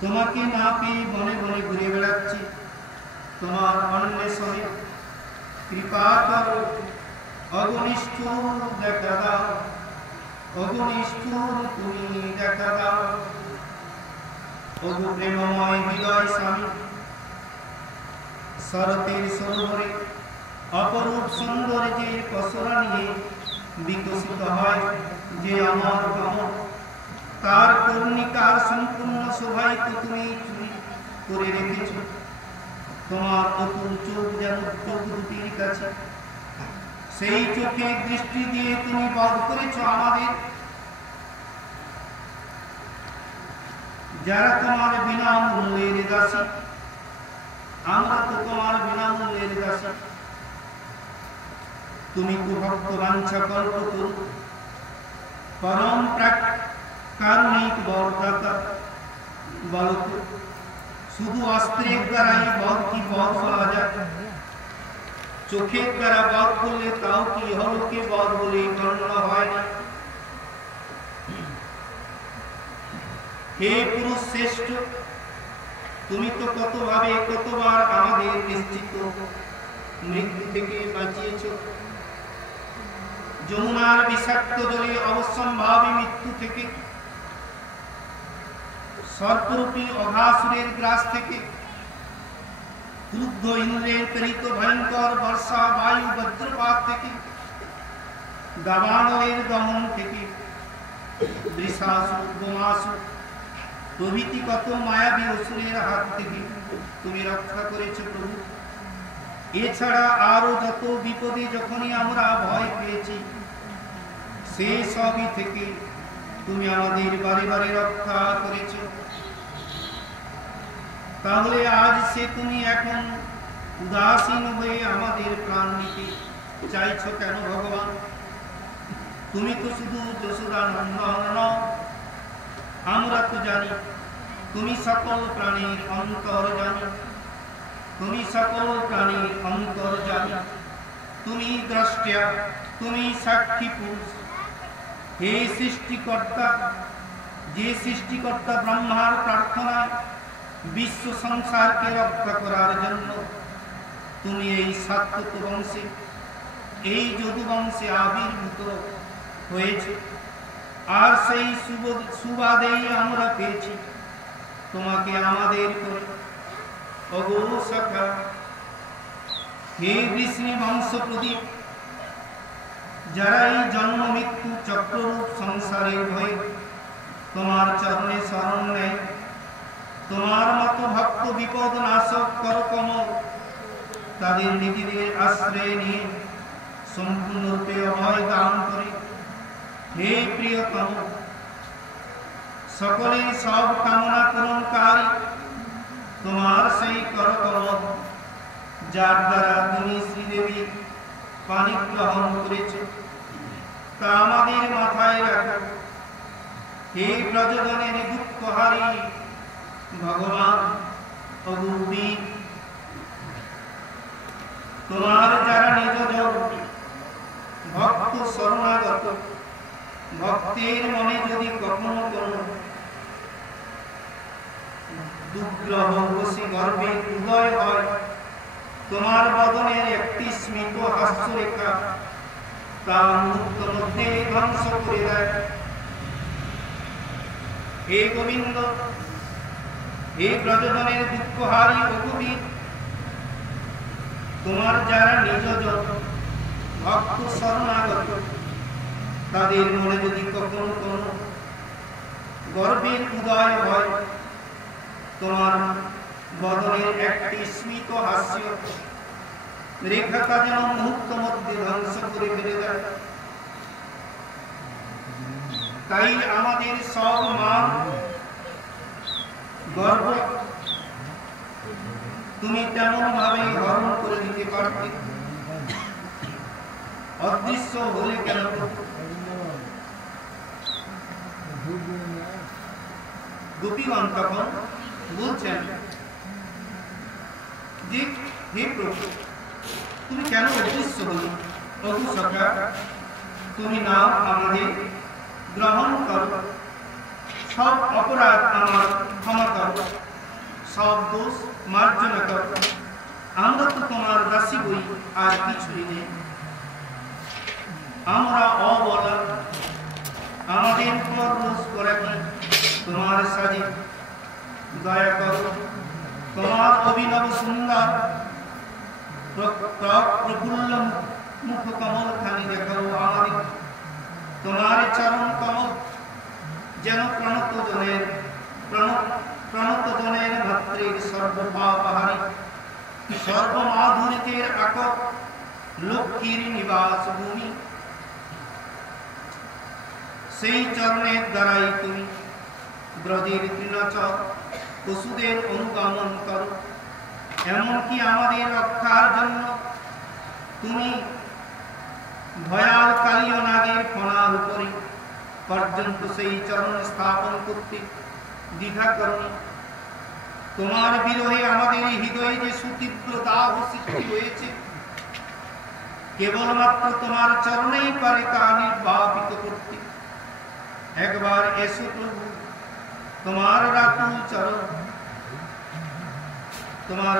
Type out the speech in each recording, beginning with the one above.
তোমাকে না পেয়ে বনে বনে ঘুরে বেড়াচ্ছি, তোমার অন্বেষণে কৃপা করো, অগনিষ্ঠুর দেখা দাও, অগনিষ্ঠুর তুমি দেখা দাও। ওগো প্রেমময় হৃদয় স্বামী, শরতের সরোবরে অপরূপ সৌন্দর্যের পসরা নিয়ে বিকশিত হয় যে আমার ভ্রমণ, তার কর্ণিকার সম্পূর্ণ শোভাই তো তুমি চুরি করে রেখেছ। তোমার অতুল চোখ যেন চোখ দুটির কাছে, সেই চোখে দৃষ্টি দিয়ে তুমি বধ করেছ আমাদের, যারা তোমার বিনামূল্যের দাসী। আমরা তো তোমার বিনামূল্যের দাসী। তুমি তো ভক্ত বাঞ্ছা কল্প করো, পরম কারণিক বরদাতা। বলো তো, শুধু অস্ত্রের দ্বারাই বধ কি বধ বলা যায়? চোখের দ্বারা বধ করলে তাও কি ইহলোকে বধ বলে গণ্য হয় না? হে পুরুষ শ্রেষ্ঠ, তুমি তো কতভাবে কতবার আমাদের নিশ্চিত মৃত্যু থেকে বাঁচিয়েছ। যমুনার বিষাক্ত জলে অবশ্যম্ভাবী মৃত্যু থেকে, সর্পরূপী অঘাসুরের গ্রাস থেকে, ক্রুদ্ধ ইন্দ্রের প্রেরিত ভয়ঙ্কর বর্ষা বায়ু বজ্রপাত থেকে, দাবানলের দমন থেকে, বৃষাসুর বোমাসুর প্রভৃতি কত মায়াবী অসুরের হাত থেকে তুমি রক্ষা করেছ প্রভু। এছাড়া আরো যত বিপদে যখনই আমরা ভয় পেয়েছি, সে সবই থেকে তুমি আমাদের বারে বারে রক্ষা করেছ। তাহলে আজ সে তুমি এখন উদাসীন হয়ে আমাদের প্রাণ নিতে চাইছ কেন ভগবান? তুমি তো শুধু যশোদানন্দন নও, আমরা তো জানি তুমি সকল প্রাণীর অন্তর জানি, তুমি সকল প্রাণীর অন্তর জানি, তুমি দ্রষ্টা, তুমি সাক্ষী পুরুষ। হে সৃষ্টিকর্তা, যে সৃষ্টিকর্তা ব্রহ্মার প্রার্থনায় বিশ্ব সংসারকে রক্ষা করার জন্য তুমি এই সাত্ত্বিক বংশে, এই যদু বংশে আবির্ভূত হয়েছে, আর সেই সুবাদেই আমরা পেয়েছি তোমাকে আমাদের করে। ওগো সখা, হে বৃষ্ণি বংশ প্রদীপ, যারা এই জন্ম মৃত্যু চক্ররূপ সংসারের ভয়ে তোমার চরণে শরণ নেয়, তোমার মতো ভক্ত বিপদ নাশক কর কমল, তাদের নিজেদের আশ্রয় নিয়ে সম্পূর্ণরূপে অভয় দান করে। হে প্রিয়তম, সকলের সব কামনা পূরণকারী তোমার সেই করকমল, যার দ্বারা তুমি শ্রীদেবী পানি গ্রহণ করেছ, তা আমাদের মাথায় রাখো। হে ব্রজগণের দুঃখহারী ভগবান অগুরুবী, তোমার যারা নিজজন ভক্ত শরণাগত, ভক্তের মনে যদি কখনো কোনো দুগ্রহ বসি গর্বে উদয় হয়, তোমার বদনের একটি স্মিত হাস্যরেখা তা মুহূর্ত মধ্যে ধ্বংস করে দেয়। হে গোবিন্দ, হে ব্রজজনের দুঃখহারী রঘুবীর, তোমার যারা নিজজন ভক্ত শরণাগত, তাদের মনে যদি কখনো কোনো গর্বের উদয় হয়, তোমার বদনের একটি স্মিত হাস্য রেখাটা যেন মুহূর্ত মধ্যে ধ্বংস করে ফেলে দেয়। তাই আমাদের সব মান গর্ব তুমি তেমন ভাবে হরণ করে দিতে পারতে, অদৃশ্য হলে কেন? গোপীগণ তখন বলছেন যে, হে প্রভু, তুমি কেন অদৃশ্য হলে? প্রভু সখা, তুমি নাও আমাদের গ্রহণ করো, সব অপরাধ আমার ক্ষমা করো। বই আর কিছুই নেই। আমরা অবলা, আমাদের উপর রোজ করা কি তোমার সাজে? দয়া করো, তোমার অভিনব সুন্দর প্রফুল্ল মুখ কমল খানি দেখাও আমাদের। তোমার চরণ কমল যেন প্রণত জনের ভাত্রের সর্বপাপহারী, সর্বমাধুর্যের আকক লক্ষ্মীর নিবাস ভূমি। সেই চরণের দ্বারাই তুমি ব্রজের তৃণাচল পশুদের অনুগমন করো। এমনকি আমাদের রক্ষার জন্য তুমি ভয়াল কালীয় নাগের ফণার উপরে পর্যন্ত সেই চরণ স্থাপন করতে দ্বিধা করনি। তোমার বিরহে আমাদের হৃদয়ে যে সুতীব্র দাহ সৃষ্টি হয়েছে, কেবলমাত্র তোমার চরণেই পারে তা নির্বাপিত করতে। একবার এসো প্রভু, তোমার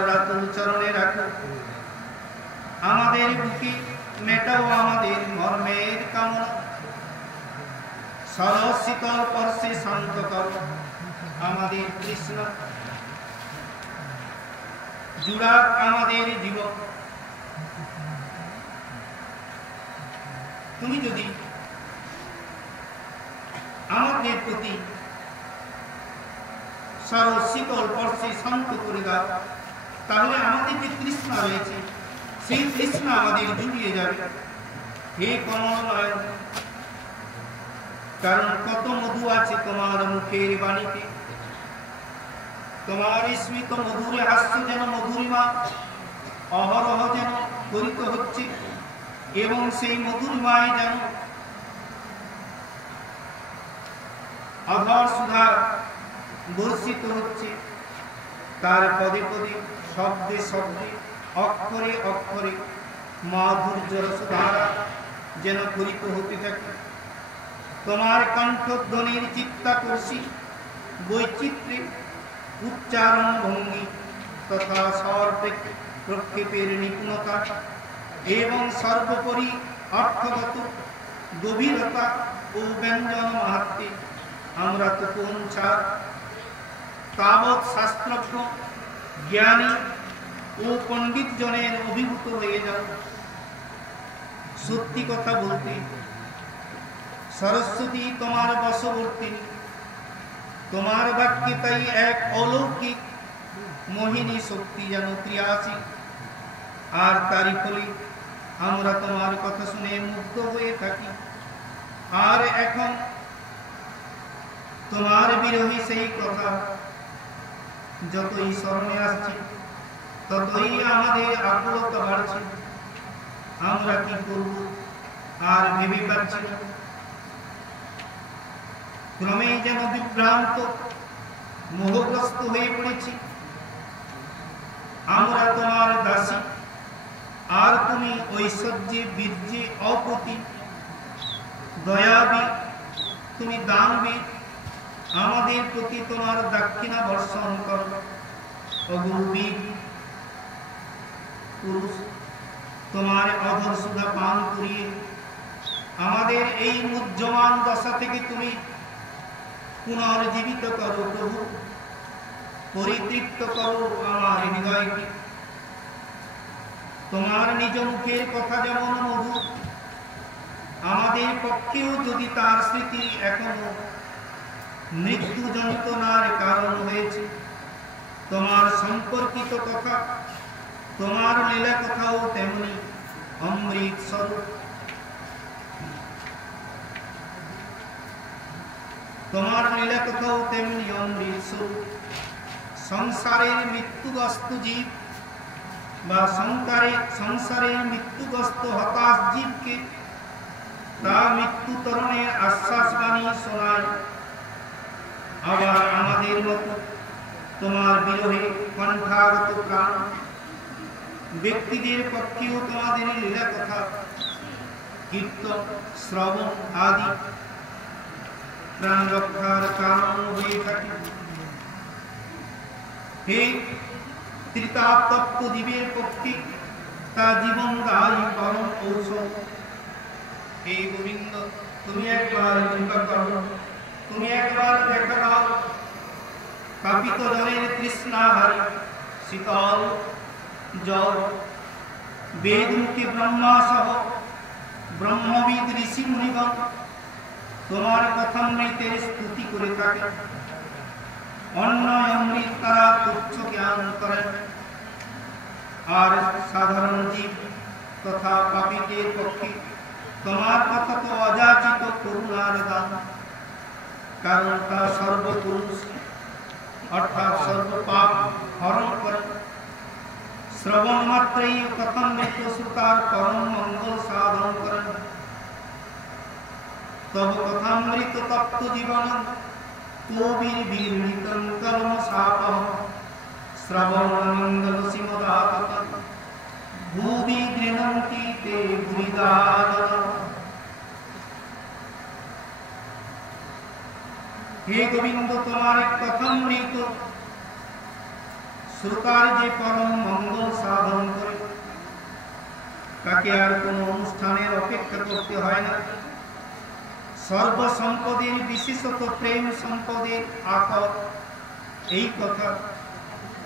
রাতুল চরণে রাখো আমাদের বুকে, মেটাও আমাদের মর্মের কামনা। সরস শীতল পর্শে শান্ত করো আমাদের তৃষ্ণা, জুড়া আমাদের জীবন। তুমি যদি আমাদের প্রতি সরস শীতল পর্শে শান্ত করে দাও, তাহলে আমাদের যে তৃষ্ণা রয়েছে সেই তৃষ্ণা আমাদের জুড়িয়ে যাবে। হে কমলময়, কারণ কত মধু আছে তোমার মুখের বাণীতে। তোমার স্মিত মধুরে হাস্য যেন মধুরিমা অহরহ যেন করিত হচ্ছে, এবং সেই মধুরিমায় যেন অধর সুধা বর্ষিত হচ্ছে। তার পদে পদে শব্দে শব্দে অক্ষরে অক্ষরে মাধুর্য রসধারা যেন করিত হতে থাকে। তোমার কণ্ঠধ্বনির চিত্তাকর্ষী বৈচিত্র্যে উচ্চারণ ভঙ্গি তথা স্বর প্রক্ষেপের নিপুণতা এবং সর্বোপরি অর্থগত গভীরতা ও ব্যঞ্জন মাহাত্ম্যে আমরা তো পৌঁছার তাবৎ শাস্ত্রজ্ঞ জ্ঞানী ও পণ্ডিত জনের অভিভূত হয়ে যাও। সত্যি কথা বলতে সরস্বতী তোমার বশবর্তিনী, তোমার বাক্যে তাই এক অলৌকিক মোহিনী শক্তি যেন ক্রিয়াশী। আর তারই ফলে আমরা তোমার কথা শুনে মুগ্ধ হয়ে থাকি। আর এখন তোমার বিরোহী সেই কথা যতই স্মরণে আসছে, ততই আমাদের আকুলতা বাড়ছে। আমরা কি করব আর ভেবে পাচ্ছি না। ক্রমেই যেন বিভ্রান্ত মোহগ্রস্ত হয়ে পড়েছি। আমরা তোমার দাসী, আর তুমি ঐশ্বর্যে বীর্যে অপতি দয়াবী, তুমি দানবীর। আমাদের প্রতি তোমার দাক্ষিণা বর্ষণ কর। অগুরবীর পুরুষ, তোমার অধর সুধা পান করিয়ে আমাদের এই মুহ্যমান দশা থেকে তুমি পুনর্জীবিত করো প্রভু। পরিতৃপ্ত করো আমার হৃদয়কে। তোমার নিজ মুখের কথা যেমন মধু, আমাদের পক্ষেও যদি তার স্মৃতি এখনো মৃত্যু যন্ত্রণার কারণ হয়েছে, তোমার সম্পর্কিত কথা, তোমার লীলা কথাও তেমনি অমৃত স্বরূপ। তোমার লীলা কথাও তেমনি অমৃত স্বরূপ। সংসারের মৃত্যুগ্রস্ত জীব বা সংসারের মৃত্যুগ্রস্ত হতাশ জীবকে তা মৃত্যু তরণের আশ্বাস বাণী শোনায়। আবার আমাদের মতো তোমার বিরহে কণ্ঠাগত প্রাণ ব্যক্তিদের পক্ষেও তোমাদের লীলা কথা, কীর্তন, শ্রবণ আদি প্রাণ রক্ষার কারণ হয়ে থাকে। হে ত্রিতাপ তপ্ত জীবের পক্ষে তা জীবন দায়ী পরম ঔষধ। হে গোবিন্দ, তুমি একবার কৃপা করো, তুমি একবার দেখা দাও। কাপিত জনের তৃষ্ণাহারি শীতল জল, বেদমুখী ব্রহ্মা সহ ব্রহ্মবিদ ঋষি মুনিগণ তোমার কথামৃতের স্তুতি করে থাকে। অন্য অমৃত তারা তুচ্ছ জ্ঞান করেন, আর সাধারণ জীব তথা পাপীদের পক্ষে তোমার কথা তো অযাচিত করুণার দান, কারণ তা সর্বপুরুষ অর্থাৎ সর্বপাপ হরণ করে। শ্রবণ মাত্রেই কথামৃত শ্রোতার পরম মঙ্গল সাধন করেন। তব কথামৃত তপ্ত জীবন কবির বীরৃতং কর্ম সাপঃ শ্রবণ মঙ্গল সিমদাতত ভূমি গৃহন্তি তে ভূমিদাদত। হে গোবিন্দ, তোমার কথামৃত শ্রোতার যে পরম মঙ্গল সাধন করে, তাকে আর কোনো অনুষ্ঠানের অপেক্ষা করতে হয় না। সর্বসম্পদের বিশেষত প্রেম সম্পদের আকর এই কথা।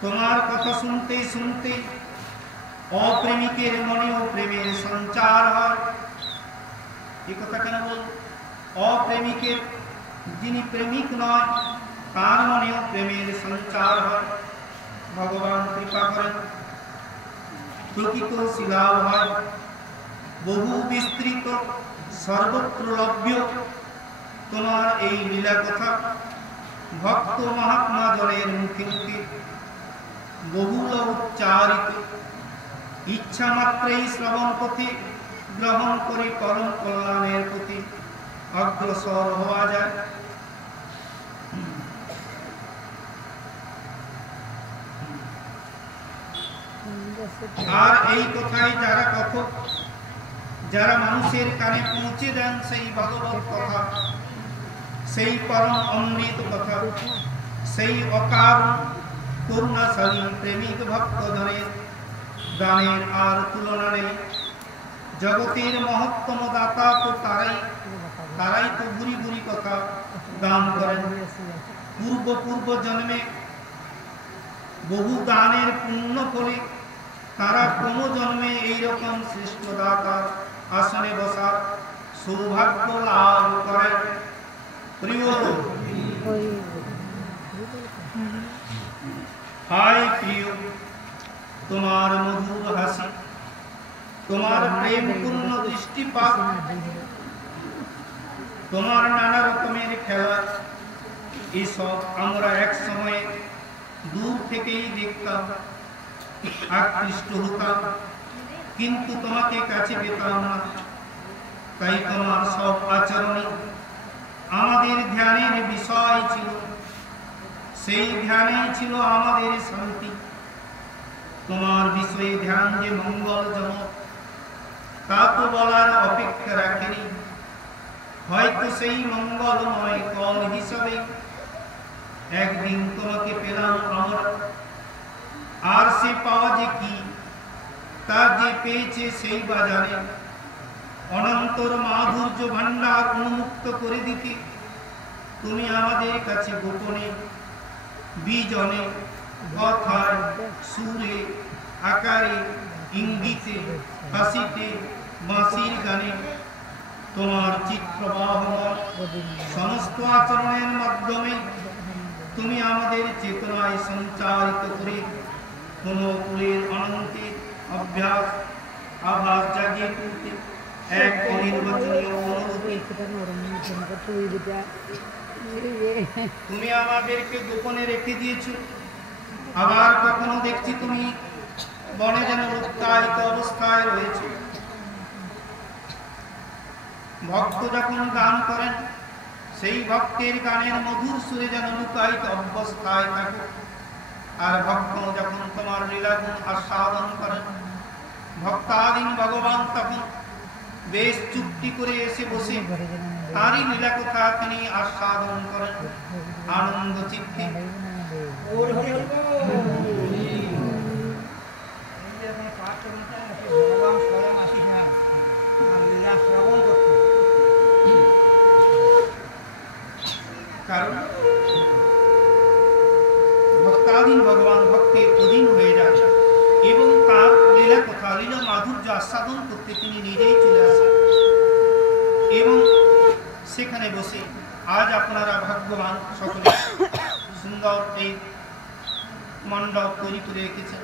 তোমার কথা শুনতে শুনতে অপ্রেমিকের মনেও প্রেমের সঞ্চার হয়। এই কথা কেন বল? অপ্রেমিকের, যিনি প্রেমিক নয়, তার মনেও প্রেমের সঞ্চার হয়। ভগবান কৃপা করেন, প্রকৃত শিলাও হয়, বহু বিস্তৃত, সর্বত্র লভ্য। তোমার এই লীলা কথা ভক্ত মহাত্মা জনের মুখে মুখে বহুল উচ্চারিত। ইচ্ছা মাত্রেই শ্রবণ পথে গ্রহণ করে পরম কল্যাণের প্রতি অগ্রসর হওয়া যায়। আর এই কথাই যারা কথক, যারা মানুষের কানে পৌঁছে দেন সেই ভগবত কথা, সেই পরম অমৃত কথা, সেই অকারণ করুণাশালী প্রেমিক ভক্তজনের দানের আর তুলনা নেই। জগতের মহত্তম দাতা তো তারাই তো বুড়ি বুড়ি কথা দান করেন। পূর্ব জন্মে বহু দানের পুণ্য ফলে তারা কোনো জন্মে এইরকম শ্রেষ্ঠ দাতার আসনে বসার সৌভাগ্য লাভ করেন। প্রিয় হায় প্রিয়, তোমার মধুর হাসি, তোমার প্রেম পূর্ণ দৃষ্টিপাত, তোমার নানা রকমের খেলা, এসব আমরা এক সময়ে দূর থেকেই দেখতাম, আকৃষ্ট হতাম, কিন্তু তোমাকে কাছে পেতাম না। তাই তোমার সব আচরণই আমাদের ধ্যানের বিষয় ছিল। সেই ধ্যানেই ছিল আমাদের শান্তি। তোমার বিষয়ে ধ্যান যে মঙ্গলজনক তা তো বলার অপেক্ষা রাখেনি। হয়তো সেই মঙ্গলময় কল হিসাবে একদিন তোমাকে পেলাম আমরা। আর সে পাওয়া যে কি, তা যে পেয়েছে সেই বাজারে অনন্তর মাধুর্য ভান্ডার উন্মুক্ত করে দিতে তুমি আমাদের কাছে গোপনে, বিজনে, কথায়, সুরে, আকারে, ইঙ্গিতে, হাসিতে, বাঁশির গানে, তোমার চিত্রবাহমান সমস্ত আচরণের মাধ্যমে তুমি আমাদের চেতনায় সঞ্চারিত করে কোনো কুলের অনন্তের অভ্যাস আভাস জাগিয়ে তুলতে এক অনির্বাচনীয় অনুভূতি তুমি আমাদেরকে গোপনে রেখে দিয়েছ। আবার কখনো দেখছি তুমি বনে যেন লুপ্তায়িত অবস্থায় রয়েছে। ভক্ত যখন গান করেন, সেই ভক্তের গানের মধুর সুরে যেন লুকায়িত অবস্থায় থাকে। আর ভক্ত যখন তোমার লীলাগুণ আস্বাদন করেন, ভক্তাধীন ভগবান তখন বেশ চুক্তি করে এসে বসে তারই লীলা কথা তিনি আস্বাদন করেন আনন্দ চিত্তে। Oh, স্বাধীন ভগবান ভক্তের অধীন হয়ে যান এবং তার লীলা কথা লীলা মাধুর্য আস্বাদন করতে তিনি নিজেই চলে আসেন এবং সেখানে বসে আজ আপনারা ভাগ্যবান সকলে সুন্দর এই মণ্ডপ তৈরি করে রেখেছেন।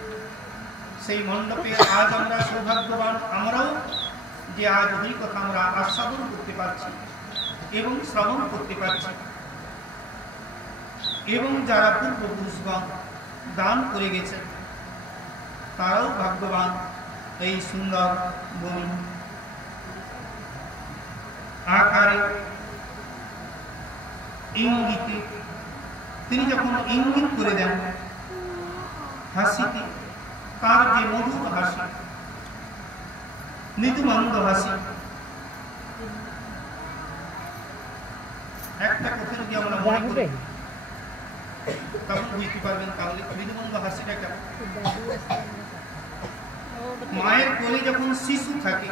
সেই মণ্ডপে আজ আমরা সৌভাগ্যবান, আমরাও যে আজ হরি কথা আমরা আস্বাদন করতে পারছি এবং শ্রবণ করতে পারছি এবং যারা পূর্বপুরুষগণ দান করে গেছেন তারাও ভাগ্যবান। এই সুন্দর বলি আকারে ইঙ্গিতে তিনি যখন ইঙ্গিত করে দেন হাসিতে, তার যে মধুর হাসি, মৃদুমন্দ হাসি, একটা কথা যদি আমরা মনে করি তখন বুঝতে পারবেন তাহলে মৃদুমন্দ হাসিটা কেমন। মায়ের কোলে যখন শিশু থাকে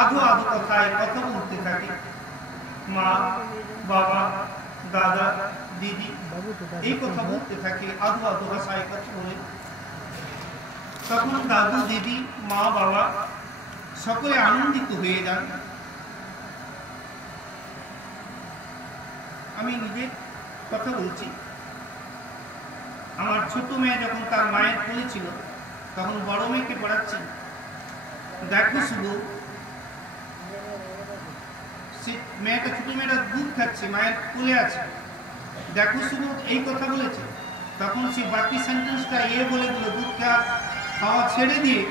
আধো আধো কথায় কথা বলতে থাকে, মা বাবা দাদা দিদি এই কথা বলতে থাকে, আধো আধো ভাষায় কথা বলে, তখন দাদু দিদি মা বাবা সকলে আনন্দিত হয়ে যান। আমি নিজের কথা বলছি, আমার ছোট মেয়ে যখন তার মায়ের কোলে ছিল তখন বড় মেয়েকে পড়াচ্ছেন, দেখো শুধু মেয়েটা ছোট মেয়েটা দুধ খাচ্ছে মায়ের কোলে আছে, দেখো শুধু এই কথা বলেছে। তখন সে বাকি সেন্টেন্সটা বলে দিল, দুধ খাওয়া ছেড়ে দিয়ে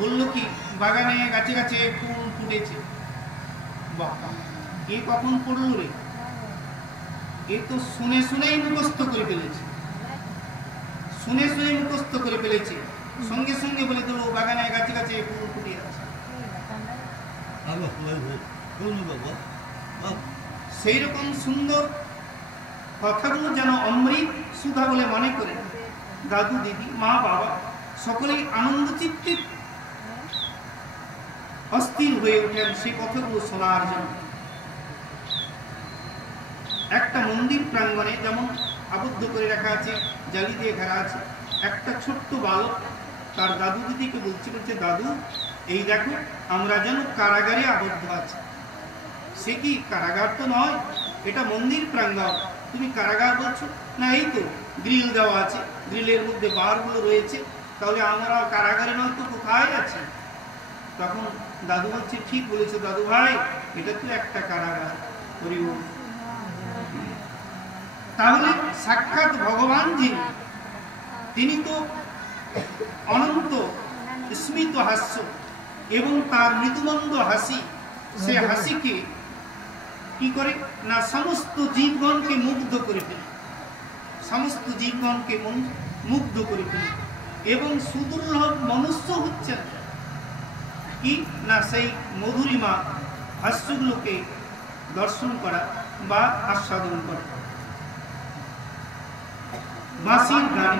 বলল কি বাগানে গাছে গাছে ফুল ফুটেছে। বাবা এ কখন পড়ল রে, এ তো শুনে শুনেই মুখস্থ করে ফেলেছে, শুনে শুনে মুখস্থ করে ফেলেছে, সঙ্গে সঙ্গে বলে দিল বাগানে গাছে গাছে ফুল ফুটে আছে। সেই রকম সুন্দর কথাগুলো যেন অমৃত সুধা বলে মনে করে দাদু দিদি মা বাবা সকলেই আনন্দ চিত্তে অস্থির হয়ে ওঠেন সেই কথাগুলো শোনার জন্য। একটা মন্দির প্রাঙ্গণে যেমন আবদ্ধ করে রাখা আছে, জালি দিয়ে ঘেরা আছে, একটা ছোট্ট বালক তার দাদু দিদিকে বলছিল যে দাদু এই দেখো আমরা যেন কারাগারে আবদ্ধ আছি। সে কি কারাগার তো নয়, এটা মন্দির প্রাঙ্গণ, তুমি কারাগার বলছো না, এই তো গ্রিল দেওয়া আছে, গ্রিলের মধ্যে বারগুলো রয়েছে, তাহলে আমরা কারাগারে নয় তো কোথায় আছি? তখন দাদু বলছে ঠিক বলেছে দাদু ভাই, এটা তো একটা কারাগার। তাহলে সাক্ষাৎ ভগবান যিনি, তিনি তো অনন্ত স্মিত হাস্য এবং তার মৃদুমন্দ হাসি, সে হাসিকে কি করে না সমস্ত জীবগণকে মুগ্ধ করে ফেলে, সমস্ত জীবগণকে মুগ্ধ করে ফেলে এবং সুদুর্লভ মনুষ্য হচ্ছেন কি না সেই মধুরিমা হাস্যগুলোকে দর্শন করা বা আস্বাদন করা। বাঁশির গান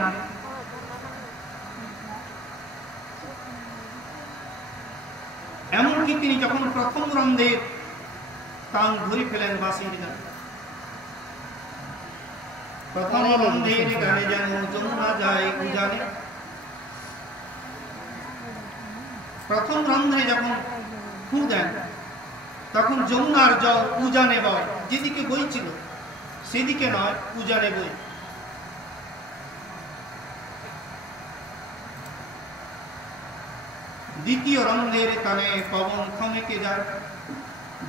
এমনকি তিনি যখন প্রথম রন্ধের তান ধরে ফেলেন বাঁশির গান, প্রথম রন্ধের গানে যেন যমুনা যায় উজানে, প্রথম রন্ধ্রে যখন ফু দেন তখন যমুনার জল উজানে বয়, যেদিকে বইছিল সেদিকে নয় উজানে বই। দ্বিতীয় রন্ধের টানে পবন থমেকে যায়,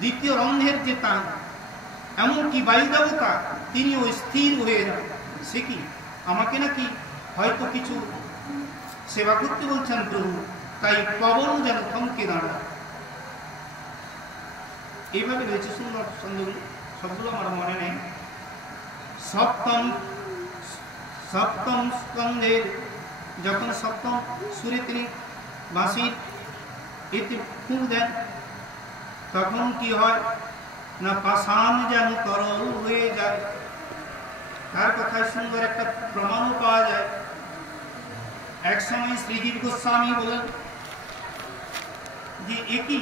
দ্বিতীয় রন্ধের যে টান এমনকি বায়ুদেবতা তিনিও স্থির হয়ে যান। সে কি আমাকে নাকি হয়তো কিছু সেবা করতে বলছেন প্রভু, তাই পবন যেন থমকে দাঁড়ায়। এইভাবে রয়েছে সুন্দর ছন্দগুলো, সবগুলো আমার মনে নেই। সপ্তম স্কন্ধের যখন সপ্তম সুরে তিনি বাঁশির এতে ফুঁক দেন তখন কি হয় না পাষাণ যেন তরল হয়ে যায়। তার কথায় সুন্দর একটা প্রমাণও পাওয়া যায়। এক সময় শ্রীজীব গোস্বামী বলেন যে একই